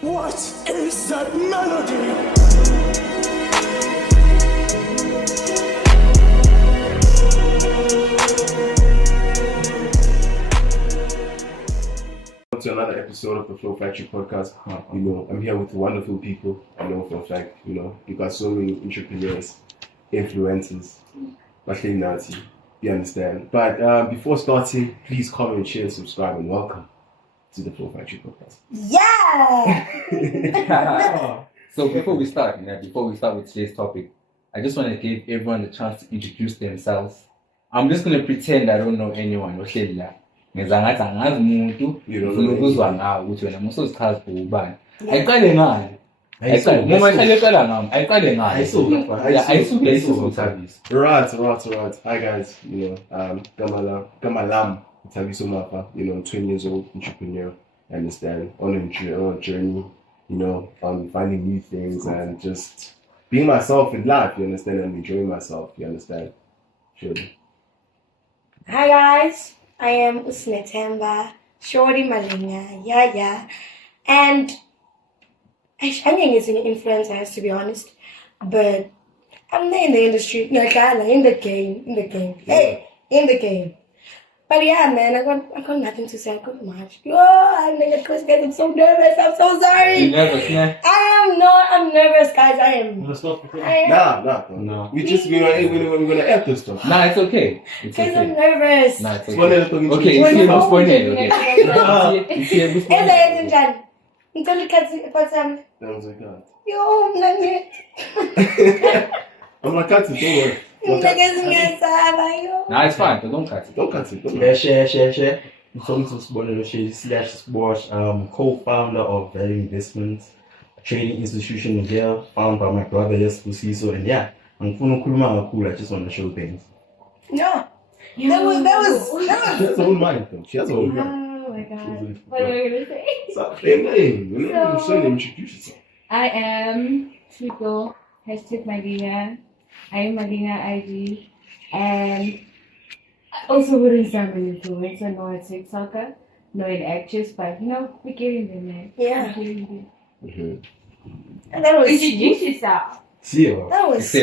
What is that melody? To another episode of the Flow Factory podcast. You know, I'm here with wonderful people. I know for a fact, you know, you got so many entrepreneurs, influencers, Nati, you understand. But before starting, please comment, share, subscribe, and welcome to the Flow Factory podcast. Yeah! So before we start with today's topic, I just want to give everyone the chance to introduce themselves. I'm just going to pretend I don't know anyone. You don't know Right. Hi guys, you know, Gamalam, you know, 20 years old entrepreneur, I understand, on a journey, you know, finding new things and just being myself in life, you understand, and enjoying myself, you understand. Sure. Hi guys, I am Usnetemba, Shorty Malinga, yeah. And I think it's an influencer, to be honest. But I'm not in the industry. No, in the game. Hey, in the game. But yeah, man, I got nothing to say. I got much. I'm I'm so nervous. I'm so sorry. You nervous, man? I'm nervous, guys. I am. No. We're gonna add this stuff. Nah, it's okay. It's okay. I'm nervous. Nah, it's okay. Okay, I'm like, cut it, don't worry. Nah, it's fine. Don't cut it. Don't cut it. Share. /sports, co-founder of Value Investments, a trading institution here, founded by my brother, yes, Fusiso, and yeah, I'm cool. I just want to show things. No. That was. She has her own mind, though. She has her own mind. Oh my god. What am I going to say? So, introduce yourself. I am Triple, #Malinga. I am Malinga IG. And I also wouldn't say I'm an influencer, nor a TikToker, nor an actress, but you know, we're getting there, man. Yeah. We're getting there. And that was Introduce yourself. That was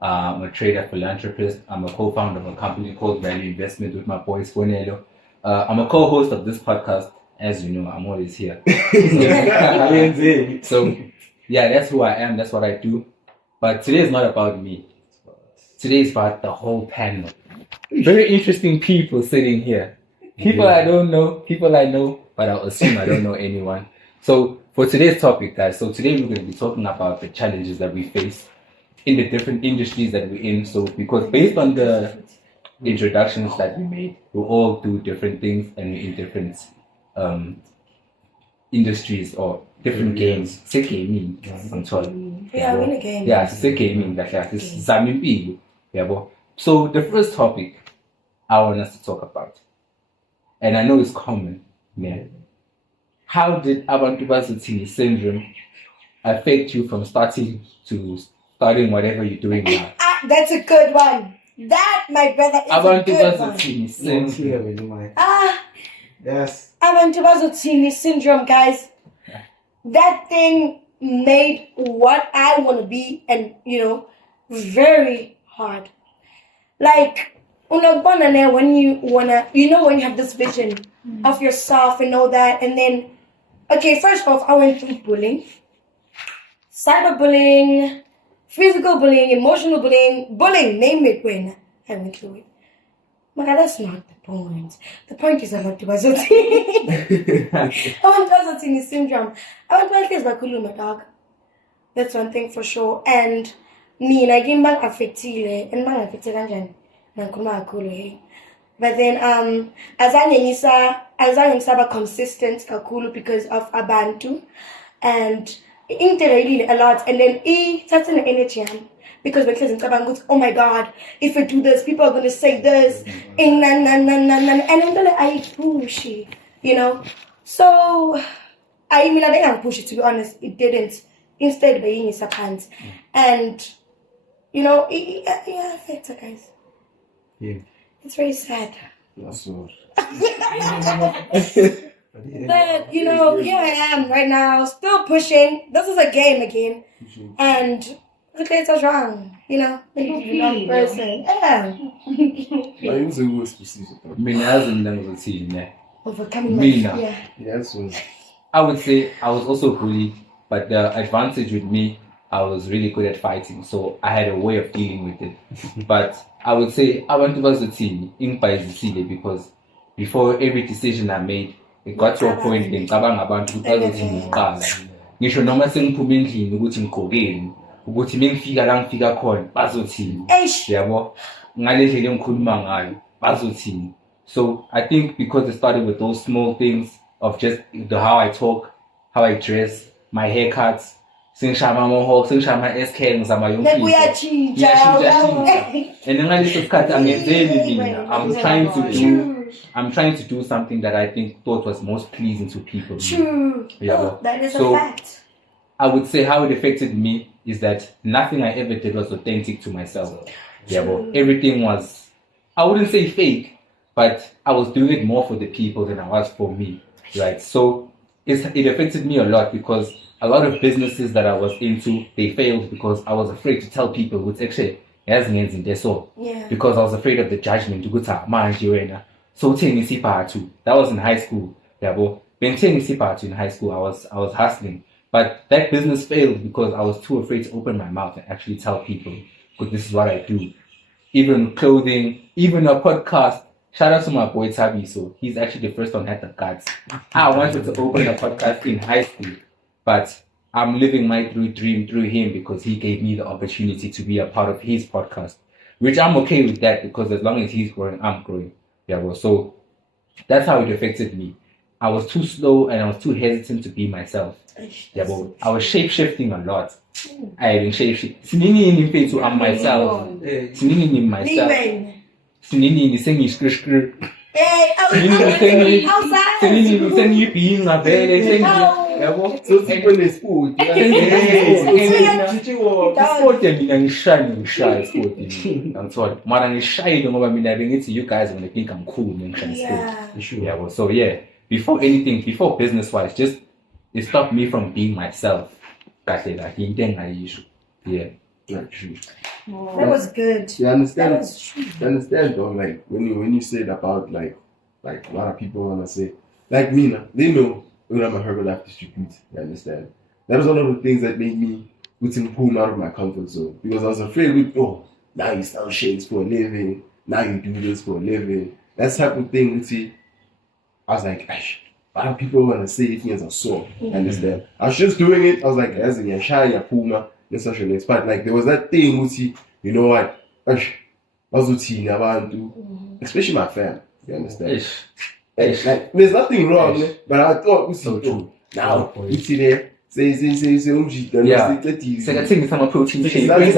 I'm a trader philanthropist. I'm a co-founder of a company called Value Investment with my boy Sponelo. I'm a co-host of this podcast. As you know, I'm always here. So, yeah, that's who I am. That's what I do. But today is not about me. Today is about the whole panel. Very interesting people sitting here. People I don't know, people I know, but I'll assume I don't know anyone. So for today's topic, guys, today we're going to be talking about the challenges that we face in the different industries that we're in. So because based on the introductions that we made, we all do different things and we're in different industries or different games. Say gaming, I'm sorry. Yeah, I'm in a game. Yeah, say gaming. So the first topic I want us to talk about, and I know it's common, man. How did Abantu syndrome affect you from starting whatever you're doing now? That's a good one. That, my brother, is a good one. Yes. Abantu syndrome, guys. That thing made what I want to be, and you know, very hard. Like, when you have this vision of yourself and all that, and then, okay, first off, I went through bullying, cyberbullying, physical bullying, emotional bullying, name it when I went through it. But that's not the point. The point is about Abantu syndrome. My dog. That's one thing for sure. And me, I get bang affected, and bang affected kanjani. But then, as I am consistent kakhulu because of Abantu, and integrate a lot, and then that's an energy. Because oh my god, if I do this, people are going to say this, and I'm I push it, you know. So I didn't push it, to be honest. It didn't. Instead, being his hands, and you know, it affects us, guys. Yeah. It's very sad. That's all. But you know, here I am right now, still pushing. This is a game again, and look at what's wrong. You know, the person. Yeah. But it was a good specific. Mina yazi mina ngizothini ne. Overcoming Mina. my fear. Yes, was. I would say I was also bullied, but the advantage with me, I was really good at fighting, so I had a way of dealing with it. But I would say abantu bazothini ingibhayizisile because before every decision I made, it got to a point ngicabanga abantu ukuthi bazothini ngiqala. Ngisho noma sengiphuma endlini ukuthi ngigqokeni, ukuthi mengifika la ngifika khona bazothini. Yabo, ngale ndlela engikhuluma ngayo bazothini. So I think because it started with those small things of just how I talk, how I dress, my haircuts, singishama mohawk, singishama SK ngizama yonke into. Kuyachinja. And ngaleso sikhathi angenzeni mina. I'm trying to do something that I thought was most pleasing to people. True. Yeah. Oh, that is So, a fact. I would say how it affected me is that nothing I ever did was authentic to myself. Yeah, but everything was, I wouldn't say fake, but I was doing it more for the people than I was for me. Right. So it affected me a lot because a lot of businesses that I was into, they failed because I was afraid to tell people what's actually because I was afraid of the judgment. So that was in high school. Yeah, but in high school, I was hustling. But that business failed because I was too afraid to open my mouth and actually tell people, because this is what I do. Even clothing, even a podcast. Shout out to my boy Tabi. So he's actually the first one had the guts. I wanted to open a podcast in high school, but I'm living my dream through him because he gave me the opportunity to be a part of his podcast, which I'm okay with that because as long as he's growing, I'm growing. Yeah, well, so that's how it affected me. I was too slow and I was too hesitant to be myself. Yeah, but I was shape-shifting a lot. I had been shape-shifting. I'm myself. Myself. Sinini saying skr. Hey, So people is food. I'm sorry. Marang shy ngoba mina bengithi you guys when they think I'm cool yeah. So yeah, before anything, before business wise, just it stopped me from being myself. Yeah. That was good. You understand? That was true. You understand though, like when you said about like a lot of people wanna say, like me, they know when I'm a Herbalife distributor. You understand? That was one of the things that made me pull me out of my comfort zone because I was afraid now you sell shades for a living, now you do this for a living. That type of thing, I was like, a lot of people want to say it as a song. You understand? I was just doing it. I was like, as in Shaya Puma, but like there was that thing, you know what? Especially my fam. You understand? Like, there's nothing wrong, but I thought so true. Now you see there. Say, yeah. Second some protein shake. And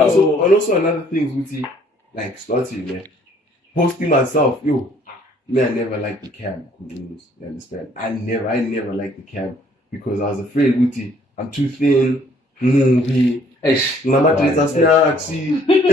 also another thing, like starting, man. Posting myself, I never liked the cam. You understand? I never liked the cam because I was afraid, I'm too thin, Mama Teresa snacks, I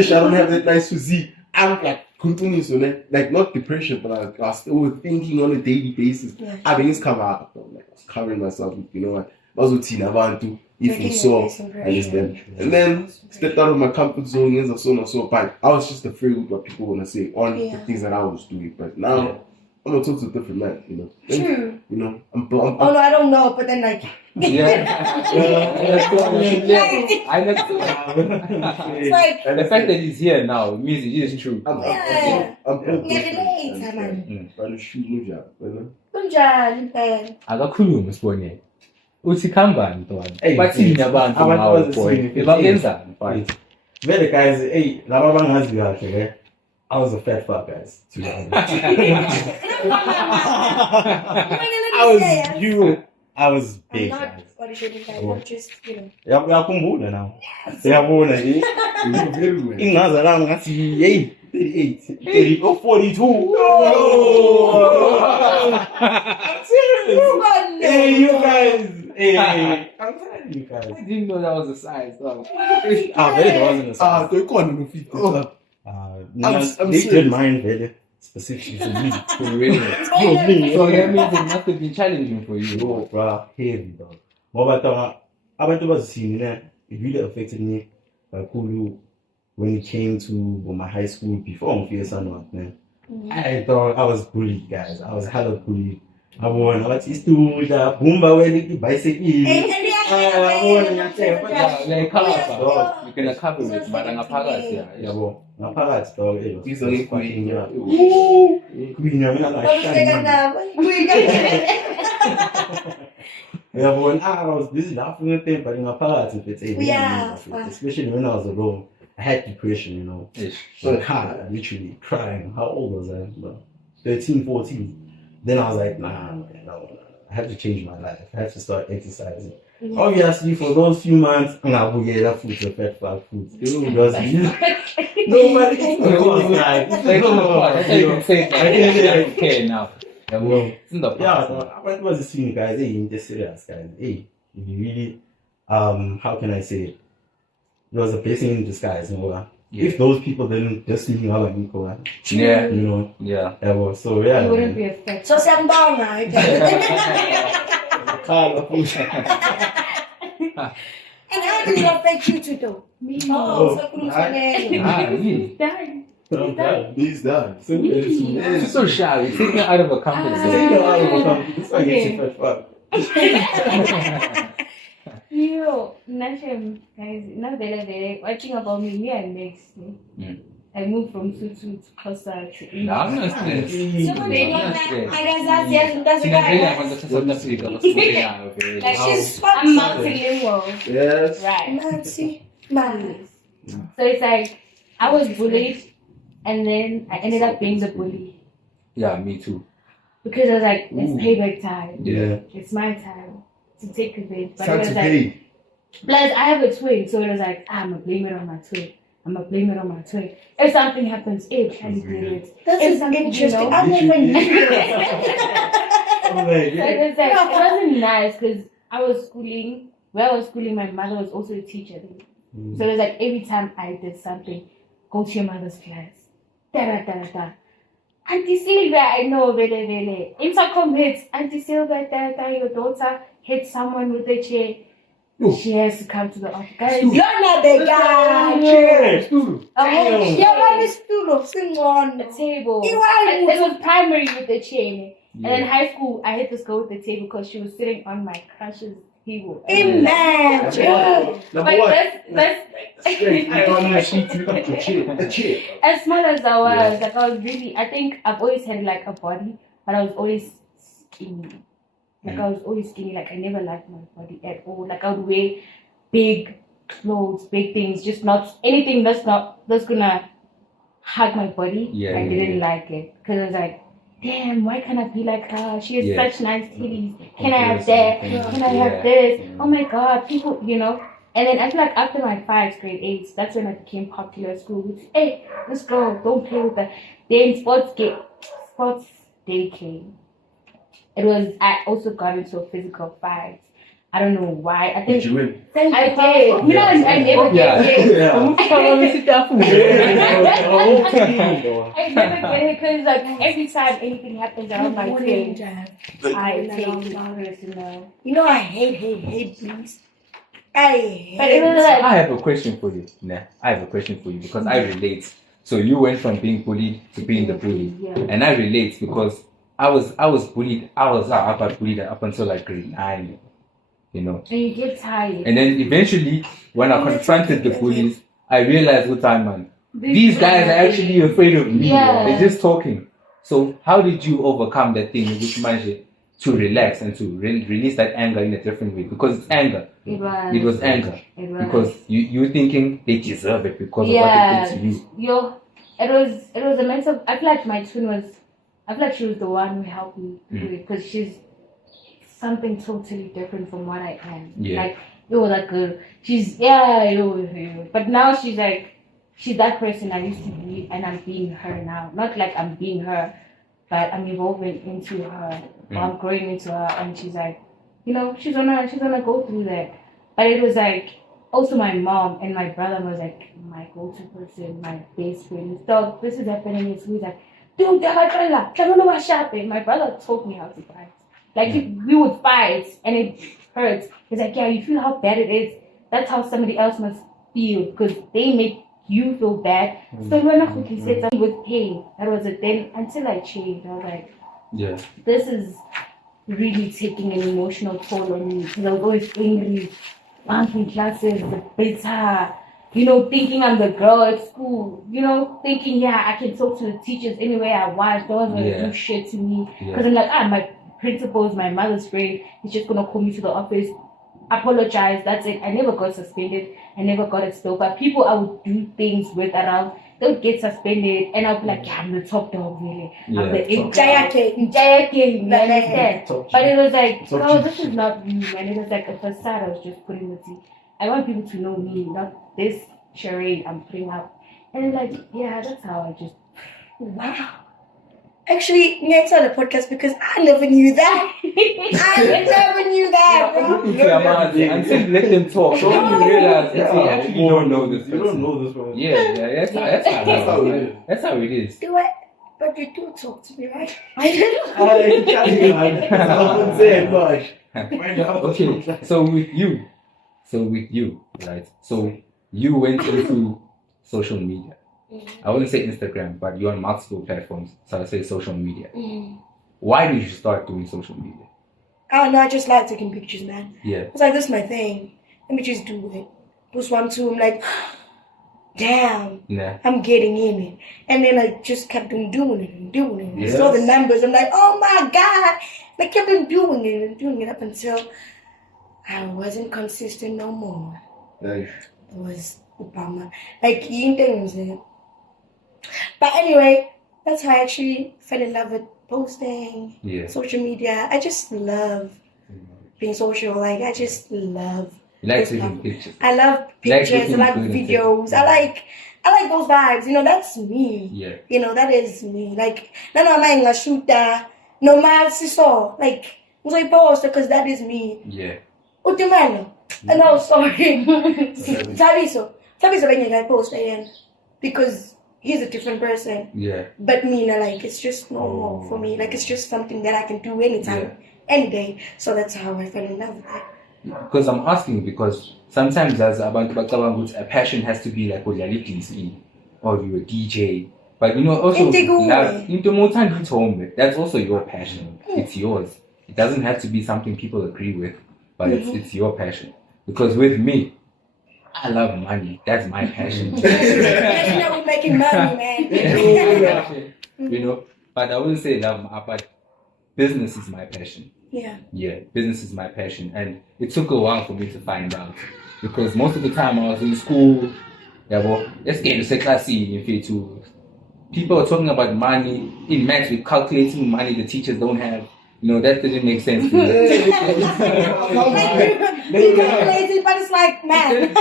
don't have that nice physique. I'm like continuous, like not depression, but I was still thinking on a daily basis. I mean, it's cover up. Like I was covering myself with, you know what? I was with I want to if you saw, understand. And then stepped out of my comfort zone and so on and so on. I was just afraid of what people want to say on the things that I was doing. But now I'm a totally different man, you know. True. You know, oh no, I don't know, but then like I know. it's like The fact that he's here now means it is true. I'm Akakhuluma sibone. Uthi khambani ntwana. Bathini abantu ngawo boy. Bangenzani mfana? Vele guys, hey, laba bangazi kahle, I was a fat fuck, guys. To be honest. I was big. I'm not auditioning guys, I'm just, Yakhumbula now. Siyabona ingaza la ngathi hey 38, 30 or 42. I'm serious. Hey, you guys. Hey, I'm telling you guys. I didn't know that was a size. It wasn't a size. they're calling me feet. They did mine, really. specifically for me. Really? For me. So that means it must have been challenging for you. Yo, bro, heavy dog. But abantu bazisini, it really affected me kakhulu when it came to my high school before Mfiyesana, man. I thought I was bullied, guys. I was hella bullied. I won. What's this dude? Boomba wedding bicycle. Like cover. You can cover it, but I'm a palace. Yeah, bro. My parents dog. These are the fucking queen. queen. I mean, I'm like yeah, but I was busy laughing at them, but in my parents, if it's especially when I was alone, I had depression, you know. So literally crying. How old was I? 13, 14. Then I was like, nah, no. I have to change my life. I have to start exercising. Obviously, for those few months, I'm going to get that food, the fat food. Because nobody Okay, now. Yeah, what was the scene, guys? Hey, in this serious, guys. Hey, if you really, how can I say it? It was a blessing in disguise, you know. Yeah. If those people didn't just see me how I'm going, yeah, you know, yeah. So yeah, You wouldn't be affected. So Sambong, right? And how did it affect you too, though? Me. Oh, so cool. These done. It's so shy. It's taking out of a comfort zone. You, Nashem, guys, now they're watching about me and next. I moved from Tutu to Costa to No, I'm not stressed. Like I'm multilingual. Yes. Right. So it's like I was bullied and then I ended up being the bully. Yeah, me too. Because I was like, it's payback time. Yeah. It's my time to take revenge. But Time it was to like, pay. plus I have a twin, so it was like, I'm gonna blame it on my twin. If something happens, if Kelly did it. That's interesting. You know, I've never knew. So it was like, it wasn't nice because I was schooling. Where I was schooling, my mother was also a teacher. So it was like every time I did something, go to your mother's class. Da. Auntie Sylvia, I know, vele. Intercom hits. Auntie Sylvia, your daughter hit someone with a chair. She has to come to the office. Guys, You're not the guy. You're on the stool of someone. a table. You are. It was primary with the chair. And then high school, I hit this girl with the table because she was sitting on my crush's table. Imagine. Number one. That's I don't know. She took up the chair. as small as I was, like I was really, I think I've always had like a body, but I was always skinny. Like I was always skinny, like I never liked my body at all. Like I would wear big clothes, big things, just not anything that's gonna hug my body. I didn't like it. Because I was like, damn, why can't I be like her? She has such nice titties. Can I have that? Can I have this? Oh my god, people, you know. And then I feel like after my 5th grade 8, that's when I became popular at school. Hey, let's go, don't play with that. Then sports day came. I also got into a physical fight. I don't know why. I think Did you win? I did. You know, I never get hit. I never get hit because like every time anything happens around my kid, I take it personal. You know, I hate bees. But it was like, I have a question for you. I have a question for you because I relate. So you went from being bullied to being the bully, and I relate because I was bullied. I got bullied up until like grade 9, you know. and you get tired. And then eventually, when I confronted the bullies, I realized, what time, man, these guys are actually afraid of me. Yeah. They're just talking. So how did you overcome that thing with Manje to relax and to release that anger in a different way? Because it's anger. It was anger. Because you're thinking they deserve it because of what they did to you. It was a mental. I feel like my twin was. I feel like she was the one who helped me do it because she's something totally different from what I am. Yeah. Like, that girl. She's but now she's like, she's that person I used to be, and I'm being her now. Not like I'm being her, but I'm evolving into her. Or I'm growing into her, and she's like, you know, she's gonna go through that. But it was like also my mom and my brother was like my go-to person, my best friend. So this is happening. It's like, dude, my brother taught me how to fight. Like, if we would fight and it hurts, he's like, yeah, you feel how bad it is? That's how somebody else must feel, because they make you feel bad. So when I said something with pain, that was it. Then until I changed, I was like, Yeah. this is really taking an emotional toll on me, because I was always angry, bunking classes, the bitter, thinking I'm the girl at school, thinking, yeah, I can talk to the teachers any way I want, no one's gonna do shit to me, because I'm like, my principal is my mother's friend, he's just gonna call me to the office, apologize, that's it. I never got suspended, I never got expelled, but people I would do things with around, they would get suspended, and I'll be like, yeah, I'm the top dog, really. I'm the Jaya King, you understand? But it was like, no, this is not you, man. It was like a facade I was just putting with you. I want people to know me, not this charade I'm putting up. And like, yeah, that's how I just, wow. Actually, next on the podcast, because I never knew that. I never knew that, bro. Until you let them talk, so you realize that they actually don't know this. You don't know this one. Yeah, that's how it is. That's how it is. Do it. But you do talk to me, right? I don't say much. Okay, so with you, right? So you went into social media. I wouldn't say Instagram, but you're on multiple platforms, so I say social media. Why did you start doing social media? I don't know, I just like taking pictures, man. Yeah. It's like, this is my thing. Let me just do it. Post 1, 2, I'm like, damn, I'm getting in it. And then I just kept on doing it. Yes. I saw the numbers, I'm like, oh my God. And I kept on doing it up until I wasn't consistent no more. Nice. It was Obama. Like, things. But anyway, that's how I actually fell in love with posting, social media. I just love being social. Like, I just love. You like taking pictures. I love pictures. I like videos. I like those vibes. That's me. Yeah. That is me. Like, no, I'm a shooter. No, man, so like, I post because that is me. Yeah. Utimano. No, sorry. Tabiso when I post again, because he's a different person. Yeah. But me, like, it's just normal for me. Like, it's just something that I can do anytime, any day. So that's how I fell in love with it. Because I'm asking, because sometimes as a passion has to be like or you're a DJ. But also that's also your passion. It's yours. It doesn't have to be something people agree with, but it's your passion. Because with me, I love money. That's my passion. We're making money, man. But I wouldn't say love, but business is my passion. Yeah, business is my passion. And it took a while for me to find out. Because most of the time I was in school, let's get into class in people are talking about money. In maths, we're calculating money the teachers don't have. That didn't make sense to me. But it's like, man.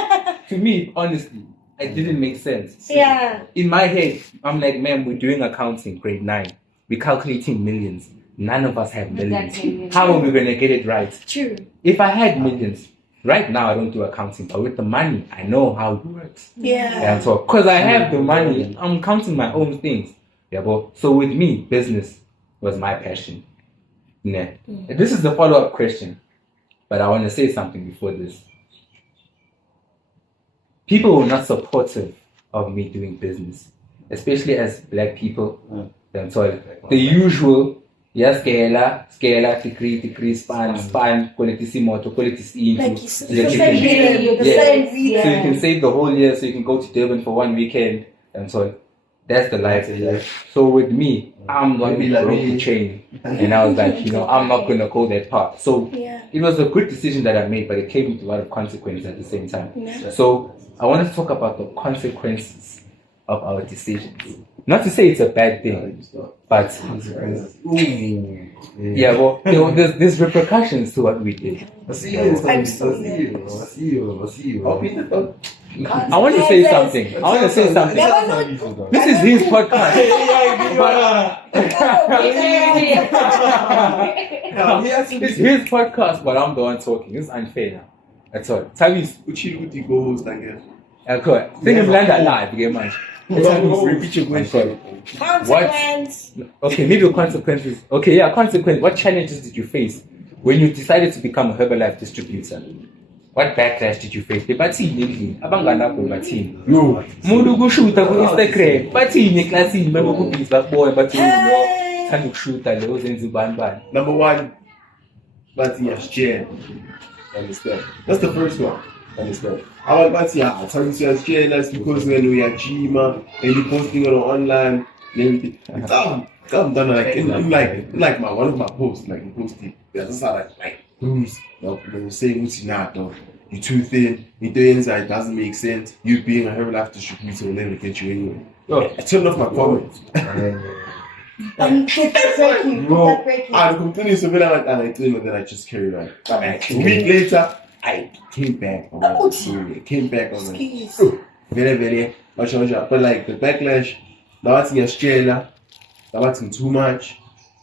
To me, honestly, it didn't make sense. Yeah. In my head, I'm like, man, we're doing accounting, grade 9. We're calculating millions. None of us have millions. How are we going to get it right? True. If I had millions, right now I don't do accounting, but with the money, I know how it works. Yeah. And so, because I have the money, I'm counting my own things. So with me, business was my passion. This is the follow-up question, but I want to say something before this. People were not supportive of me doing business, especially as black people. So the usual, scala, degree, span, quality motor, quality like so you can save the whole year, so you can go to Durban for one weekend, and so that's the life. So with me, I'm not going to broke the chain, and I was like, I'm not going to go that path. So it was a good decision that I made, but it came with a lot of consequences at the same time. So I want to talk about the consequences of our decisions. Not to say it's a bad thing, but there's repercussions to what we did. I see you. I want to say something. This is his podcast. It's his podcast, but I'm the one talking. It's unfair now. That's all. Tavis, Uchi go host again. think of land that live, man. Repeat your question. Consequence. Okay, maybe your consequences. Okay, yeah, consequence. What challenges did you face when you decided to become a Herbalife distributor? What backlash did you face? Bathini abanganakho bathini. No. Umuntu kushuta ku Instagram. Bathini classini bakubhizi bakubona bathi no thanda ukushuta leyo zenza ubani. Number one, Bati share. Understand? That's the first one. Understand? I want Bati to share. That's because when we are Chima and you posting it online and everything. Come done like my one of my posts, like you posted. That's how like who's when you say who's not though. You're too thin, you're doing inside, doesn't make sense. You being a Herbalife distributor will never get you anywhere. I turned off my comments. And get that breaking. Bro, I continued to be like that, and I did, but then I just carried on. A week later, I came back on that story. I came back on that. Very, much. But like the backlash, now I think Australia, now I think too much.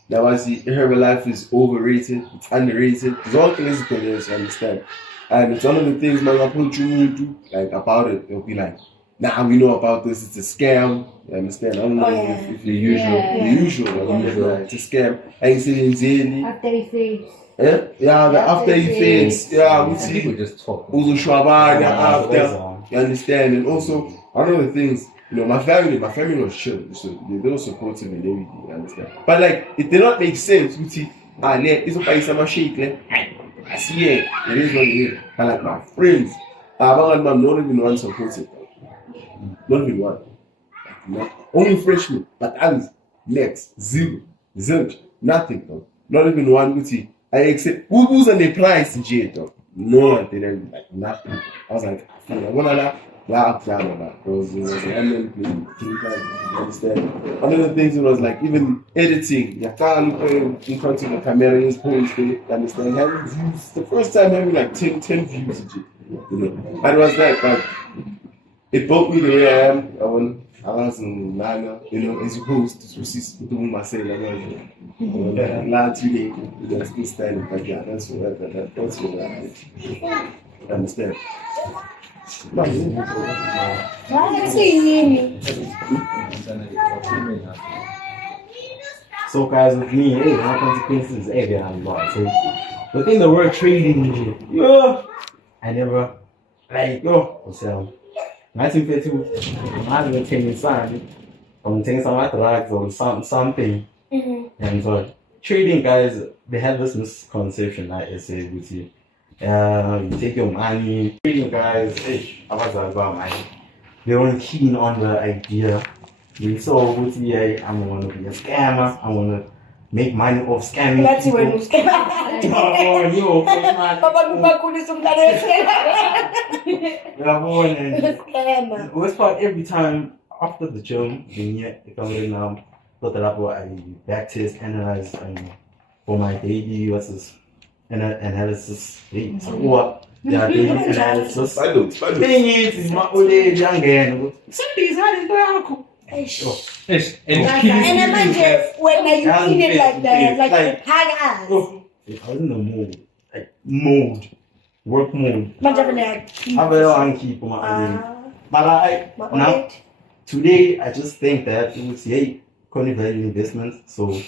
Now I see Herbalife is overrated, it's underrated. It's all political, you understand. And it's one of the things man, I put you do like about it. It'll be like, nah, we know about this. It's a scam. You understand? I don't know if The usual. the usual. It's a scam. And you say it's daily. After effects. Yeah, the after effects. Yeah, we see. People just talk. Also, Shwabag after. You understand? And also, one of the things, you know, my family was chill. So they were supportive and everything. You understand? But like, it did not make sense. We see, it's okay, some shake. I see it. It is what it is. And like my friends, not even one supportive. Not even one. No. Only freshmen, but others, next, zero, nothing though. Not even one booty. I accept who's on the price in jail though. No, I didn't like nothing. I was like, understand? One of the things it was like even editing, you can't look in front of the camera in post, understand? Having views, the first time having like 10 views, you know. And it was like, but it built me the way I am. I was in Nana, you know, as opposed to see the woman say, last 2 days, that's still standing, but yeah, that's what I understand. So guys, with me, my consequences every lot. So within the word trading, I never like so 1952, I was taking something drugs or something. And so trading guys, they have this misconception like I say with you. You take your money. Trading guys, I was about money. They weren't keen on the idea. They saw with me, I want to be a scammer. I want to make money off scamming. That's people. when you scam. The worst part, every time after the gym, they come in now, put it up I back test, analyze for my daily versus analysis. So what? Yeah, daily analysis. Thing is my old age young again. Somebody's having to And imagine when you eat it like that, like hang ass. I was in the mood, like work mode. I'm very keep on my But now today I just think that it was value investment. So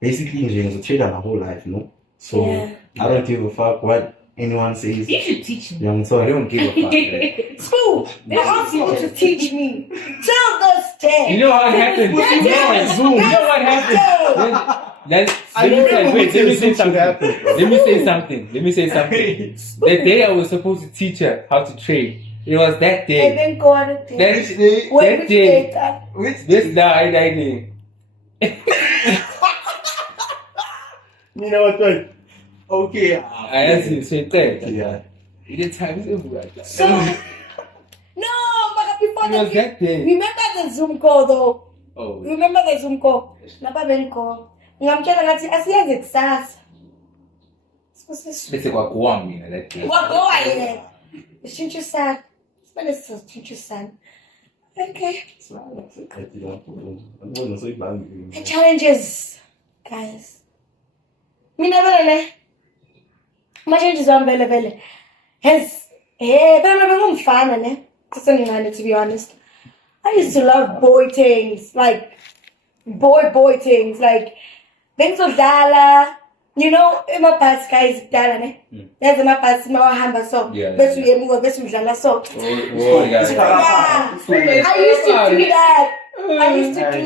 basically, I'm a trader my whole life, you know. So I don't give a fuck what anyone says. You should teach me. Yeah, I'm sorry. I don't give a fuck. School, they asked you to teach me. Tell the state. You know what happened? You know what happened? Let me say something. The day I was supposed to teach her how to trade, it was that day. And then go on a day. That day. This day. You know what, right? Okay. I asked you, say that. Yeah. The time is over like that. So, no, but before It was that day. remember the Zoom call though. Oh. Remember the Zoom call? Napa ben call. Ngamtshela ngathi asiyazi kusasa. Bese kwakuwa mina that day. Wagoa yena. Shintsha sana. Sibale sishintsha sana. Okay. The challenges, guys. Mina vele. My challenges are vele. Hence, but I'm ngumfana ne. To be honest. I used to love boy things, like boy things, like benzodala. You know, emabhasi guys dala ne. There's emabhasi mawahamba so. Bese uyemuka bese udlala so. Yeah. I used to do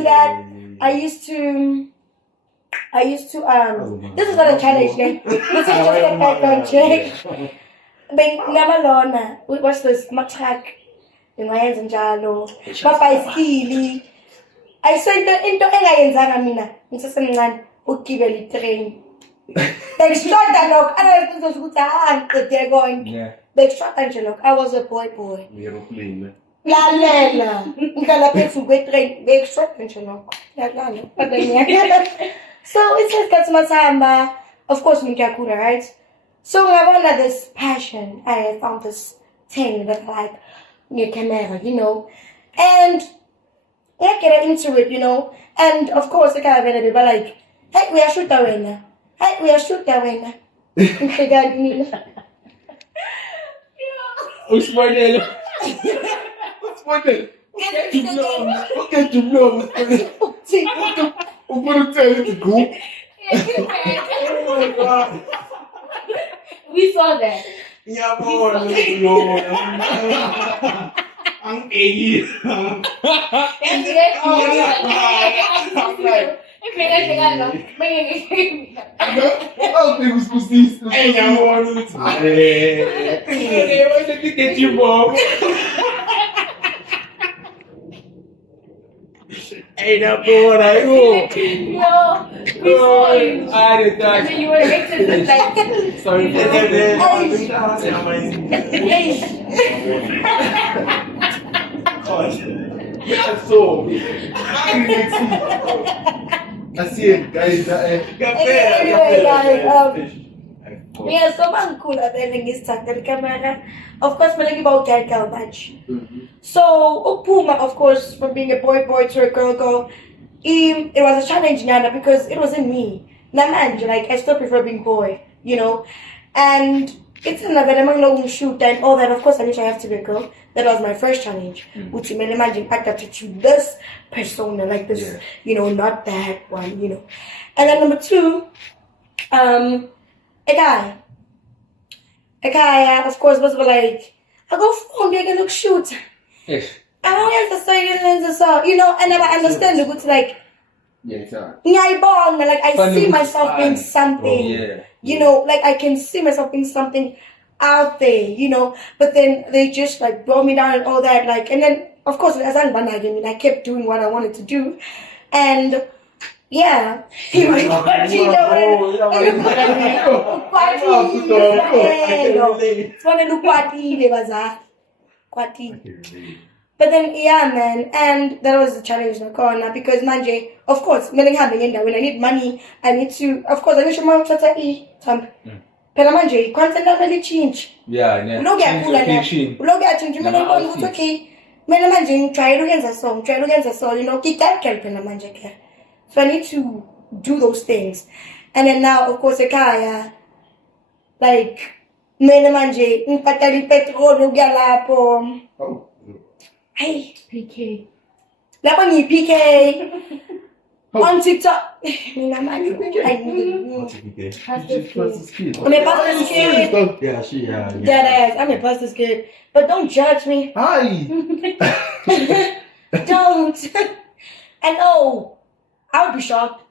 that. This is not a challenge, like this is just a background check. Namalona, what's this? Matrak. Ngayenza njalo. Mabhayisikili. I saw into engayenzanga mina. Ngisesemncane ukugibela itrain. Bekushota lokho. Angazi ukuthi ngicede going. Bekushota nje lokho. I was a boy. Aeroplane. Lalela. Ngihlala phezulu kwetrain. Bekushota nje lokho. Yaqala. So it says that's Masamba. Of course, Mikakuda, right? So I wanted this passion. I found this thing that I like near camera, you know. And I get into it, you know. And of course, I can't be like, hey, we are shoot away. Hey, we are shoot away. Usmanelo. Get you know. I'm gonna tell you to go. Oh my God. We saw that. Yeah, boy. I'm 80. Hey, that boy, I go. We saw you. I did that. And you were exited like. Sorry for that. So, I see it, guys. Yeah, so I'm cool at the started camera. Of course, I'm like about girl match. So, Upuma, of course, from being a boy to a girl, it was a challenge, Nana, because it wasn't me. Naman, like, I still prefer being boy, you know. And it's another among long shoot and all that. Of course, I wish I have to be a girl. That was my first challenge. Which made imagine adapted to this persona, like this, you know, not that one, you know. And then number 2, a guy, of course, was like, I go phone, I can look shoot. Yes. I don't understand, you know, and I understand the good, like, Yes, sir. like, I see myself being something, you know, like, I can see myself being something out there, you know, but then they just, like, brought me down and all that, like, and then, of course, as I kept doing what I wanted to do, and, yeah, he was but then, yeah, man, and that was the challenge in the corner because, manje, of course, when I need money, I need to, of course, I need to mom tata thump. Pero manje, content really change. Yeah. Ulogi change. Okay. Mena manje, try to get a song, you know, keep that pena manje. So I need to do those things. And then now, of course, like, mena manje, patali petrol, galapo. Hey, PK. Lapo ni PK. On TikTok. What's PK? I'm a pastor's kid. Yeah. Deadass. I'm a pastor's kid. But don't judge me. Hi. Don't. I know. I would be shocked.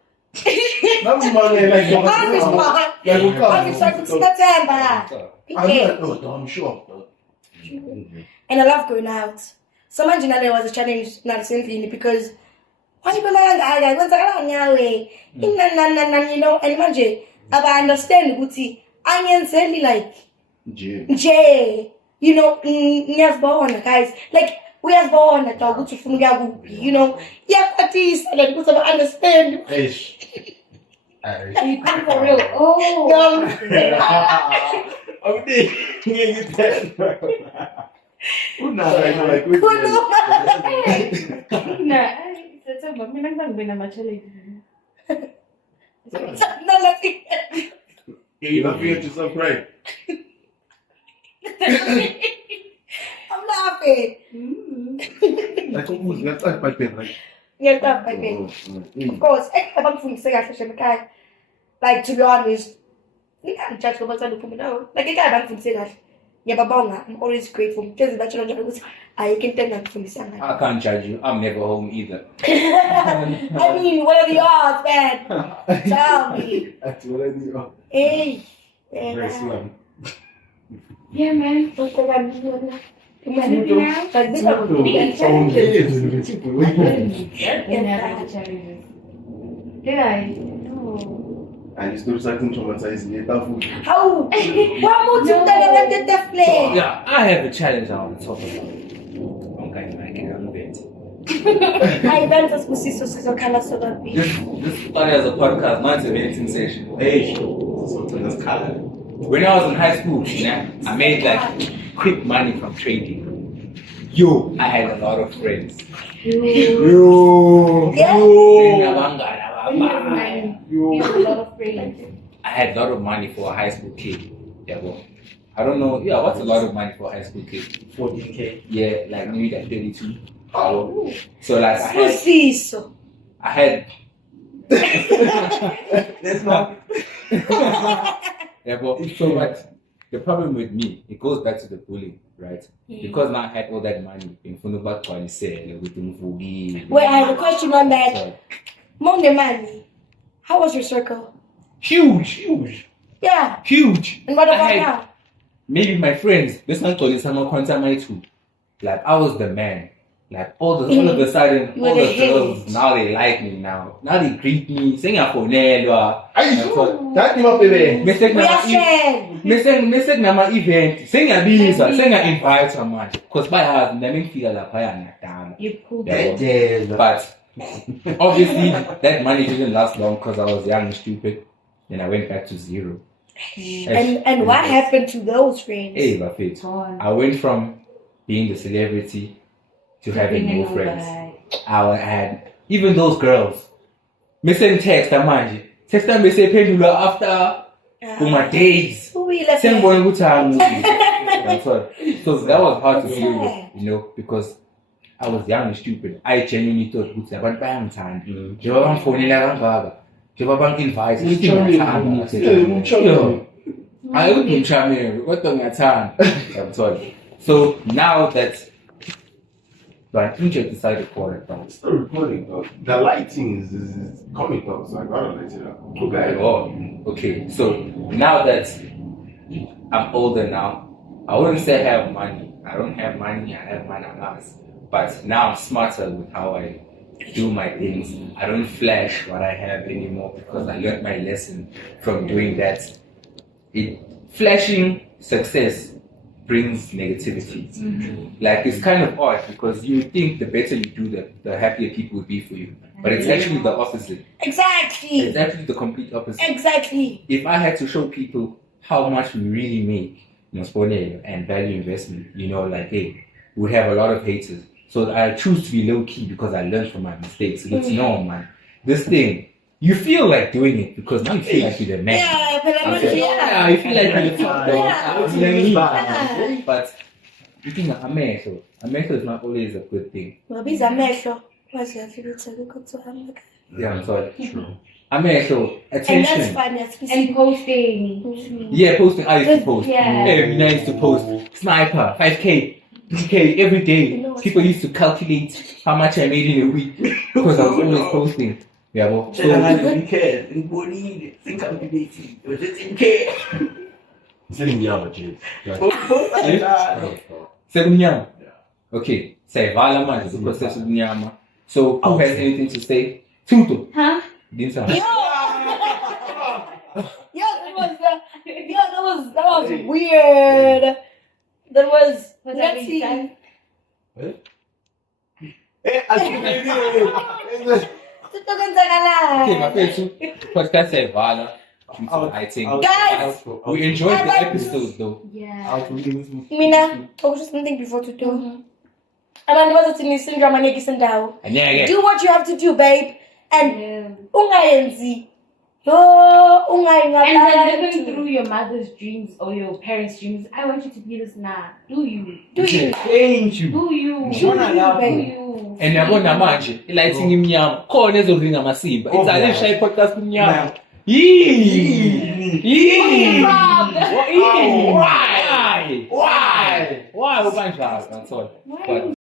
That was my name, like, I'll be shocked. It's not time, but I'm sure. and I love going out. So imagine that there was a challenge not simply because why people you know, and imagine I understand Guti. I say like J, you know, guys, like we have born a dog to you know, yeah, at least I understand. You come for real. Oh. Nah, it's a mami nang bang machalay. You're laughing at yourself, right? I'm laughing. Like, who's that? Like, my pen, right? Ngiyaqapha ipeni. Of course, abangifundise kahle nje ekhaya. Like, to be honest, ngiyangijudge ngoba ngithanda uphuma nawe. Like, ekhaya bangifundise kahle. Ngiyababonga, I'm always grateful. Ngithenze batshela njalo ukuthi ayikho into engangifundisa ngayo. I can't judge you. I'm never home either. I mean, what are the odds, man? Tell me. That's what I do. Hey. Very slow. Yeah, man. Don't go around me, Anything else? like this, I'm going to Challenges. Did I? No. And you still starting traumatizing me. That food. How? One more time, that I the flame. Yeah, I have a challenge I want to talk about. Okay, I can bet. I went to so kind of sort of This started as a podcast, not a venting session. Hey, so that's color. When I was in high school, I made like quick money from trading. Yo, I had a lot of friends. Yo. Yeah. You have a lot of friends. I had a lot of money for a high school kid. Yeah, well, I don't know. Yeah, what's a lot of money for a high school kid? 14K. Yeah, like maybe like 32. So like I had Let's not. yeah, but so but the problem with me, it goes back to the bullying, right? Because now I had all that money in Funuba Kwalise, with Mfugi. Wait, I have a question on that. Monday money. How was your circle? Huge. Yeah. Huge. And what I about had now? maybe my friends, this one told me someone contact my too. Like I was the man. Like all of a sudden, You were all the the girls hit. now they like me now. Now they greet me, sing a phonelo. That came up, baby. Message nama event, sing a visa, sing a invite someone. Cause by heart, they make feel like I am down. You pulled But obviously, that money didn't last long because I was young and stupid. Then I went back to zero. And what happened to those friends? Hey, Buffett. I went from being the celebrity to having no friends. I had even those girls. Me send text, man. Text them, me say pendula after for my days. Same boy good time. That's all. So that was hard to deal with, you know, because I was young and stupid. I genuinely thought good about bang time. You were on phone in a you were on invite. I wouldn't charm you. What on your time? I'm sorry. So now that but you just decided to call it down. It's still recording, though. The lighting is coming though, so I gotta light it up. Okay. Oh, okay. So now that I'm older now, I wouldn't say I have money. I don't have money. I have money on us. But now I'm smarter with how I do my things. I don't flash what I have anymore because I learned my lesson from doing that. Flashing success brings negativity. Like it's kind of odd because you think the better you do, the happier people will be for you. But it's actually the opposite. Exactly. It's actually the complete opposite. Exactly. If I had to show people how much we really make, and value investment, like hey, we have a lot of haters. So I choose to be low key because I learned from my mistakes. It's no man. This thing, you feel like doing it because now you feel like you're the man. Yeah, but you feel like you're the top dog. Yeah. But you think amehlo is not always a good thing. Wabiza amehlo. Waziyafika ukuthi Yeah, I'm sorry. True. Amehlo, and attention. that's fine. And posting. Yeah, posting. I used to post. Yeah. Every night I used to post. Sniper, 5K. 3K every day. People used to calculate how much I made in a week because I was always posting. Yeah, well, so Segunyama. Okay, say Vala man because that's Segunyama. So who has anything to say? Tutu. Huh? Didn't say. That was weird. That was let's see. Okay, my friend, podcast say Vala. I think Guys, we enjoyed the episode though. Yeah. Mina, just something before to do. Abantu bazothi syndrome angeke isendawo. Do what you have to do, babe. And ungayenzi. And then living through your mother's dreams or your parents' dreams, I want you to be this now. Do you? Change you. Do you? Do you, babe? Do you? And yabona manje i-lighting imnyama khona ezoringa amasimba it's a lisha i-podcast imnyama why ubanjalo ngathona but